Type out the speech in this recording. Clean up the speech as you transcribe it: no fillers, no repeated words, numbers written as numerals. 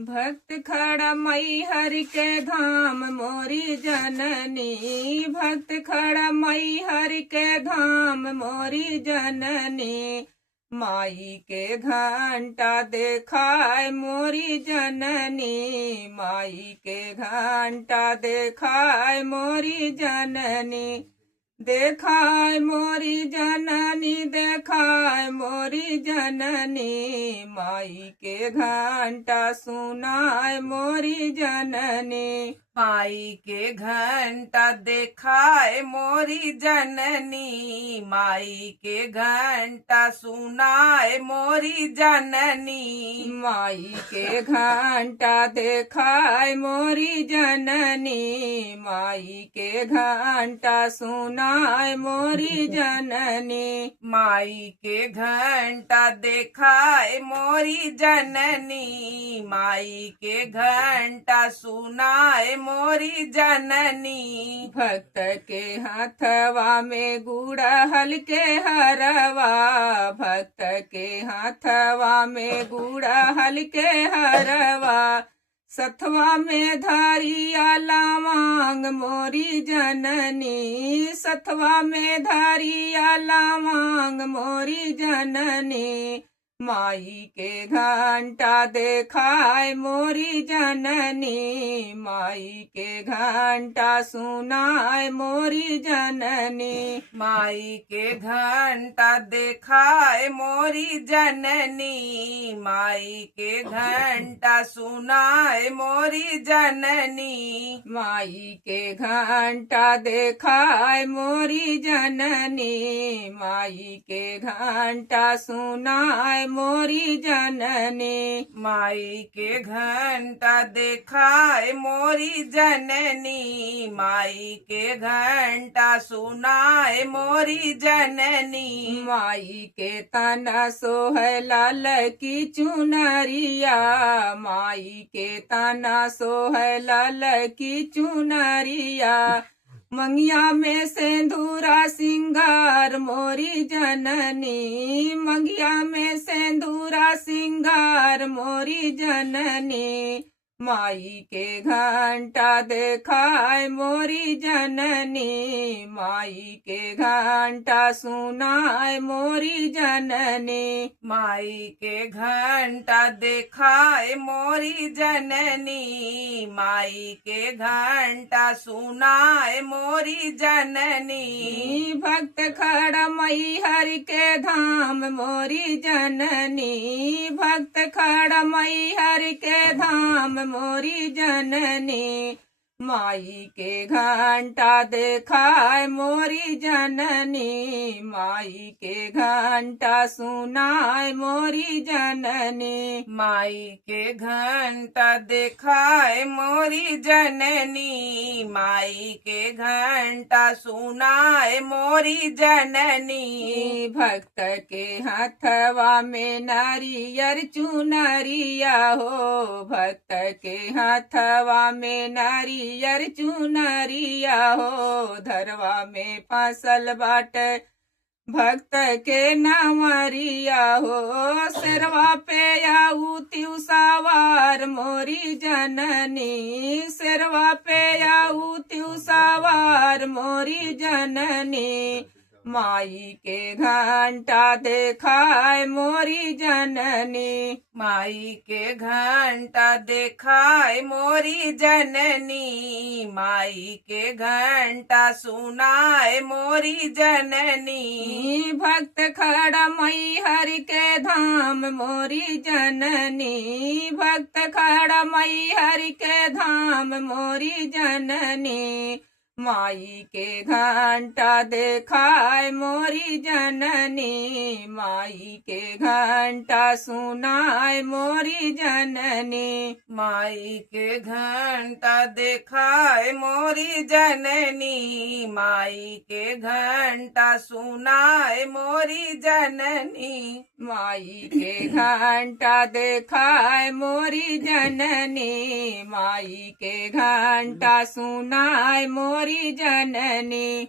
भक्त खड़ा मई हरि के धाम मोरी जननी। भक्त खड़ा मई हरि के धाम मोरी जननी। माई के घंटा देखाए मोरी जननी। माई के घंटा देखाए मोरी जननी। देखाए मोरी जननी देखाए मोरी जननी। माई के घंटा सुनाए मोरी जननी। माई के घंटा देखाए मोरी जननी। माई के घंटा सुनाए मोरी जननी। माई के घंटा देखाए मोरी जननी। माई के घंटा सुनाए मोरी जननी। माई के घंटा देखाए मोरी जननी। माई के घंटा सुनाए मोरी जननी। भक्त के हाथवा में गुड़हल के हरवा। भक्त के हाथवा में गुड़हल के हरवा। सथवा में धारिया लावांग मोरी जननी। सथवा में धारिया लावांग मोरी जननी। माई के घंटा देखाए मोरी जननी। माई के घंटा सुनाए मोरी जननी। माई के घंटा देखाए मोरी जननी। माई के घंटा सुनाए मोरी जननी। माई के घंटा देखाए मोरी जननी। माई के घंटा सुनाए मोरी जननी। माई के घंटा देखाए मोरी जननी। माई के घंटा सुनाए मोरी जननी। माई के तना सोहै लाल की चुनरिया। माई के तना सोहै लाल की चुनरिया। मंगिया में सेंधुरा सिंगार मोरी जननी। मंगिया में सेंधुरा सिंगार मोरी जननी। माई के घंटा देखाए मोरी जननी। माई के घंटा सुनाए मोरी जननी। माई के घंटा देखाए मोरी जननी। माई के घंटा सुनाए मोरी जननी। भक्त खड़ा मई हरि के धाम मोरी जननी। भक्त खड़ा मई हरि के धाम मोरी जननी। माई के घंटा देखाए मोरी जननी। माई के घंटा सुनाए मोरी जननी। माई के घंटा देखाए मोरी जननी। माई के घंटा सुनाए मोरी जननी। भक्त के हाथवा में नारियर चुनरिया हो। भक्त के हाथवा में नारियर चुनरिया हो। धरवा में फसल बाट भक्त के नामरिया हो। सिरवा पे आऊ सवार मोरी जननी। सिरवा पे आऊ सवार मोरी जननी। माई के घंटा देखाए मोरी जननी। माई के घंटा देखाए मोरी जननी। माई के घंटा सुनाए मोरी जननी। भक्त खड़ा मई हरि के धाम मोरी जननी। भक्त खड़ा मई हरि के धाम मोरी जननी। माई के घंटा देखाए मोरी जननी। माई के घंटा सुनाए मोरी जननी। माई के घंटा देखाए मोरी जननी। माई के घंटा सुनाए मोरी जननी। माई के घंटा देखाए मोरी जननी। माई के घंटा सुनाए मोरी जननी।